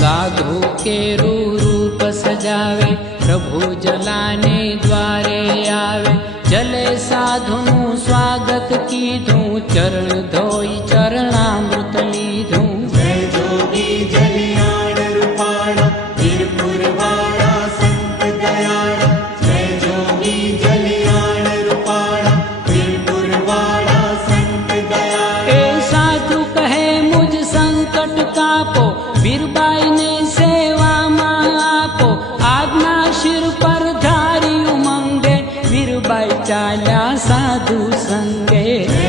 साधु केरू रूप सजावे, प्रभु जलाने द्वारे आवे। जले साधुनु स्वागत कीधुं, चरण धोई चरणामृत लीधुं। जय जोगी जलियाण रूपाणा, वीरपुर वाला संत दयाळा। जय जोगी जलियाण रूपाणा, वीरपुर वाला संत दयाळा। ए साधु कहे मुझ संकट कापो, वीरबाई ने सेवा मां आपो। आज्ञा शिर पर धारी उमंगे, वीरबाई चाल्या साधु संगे।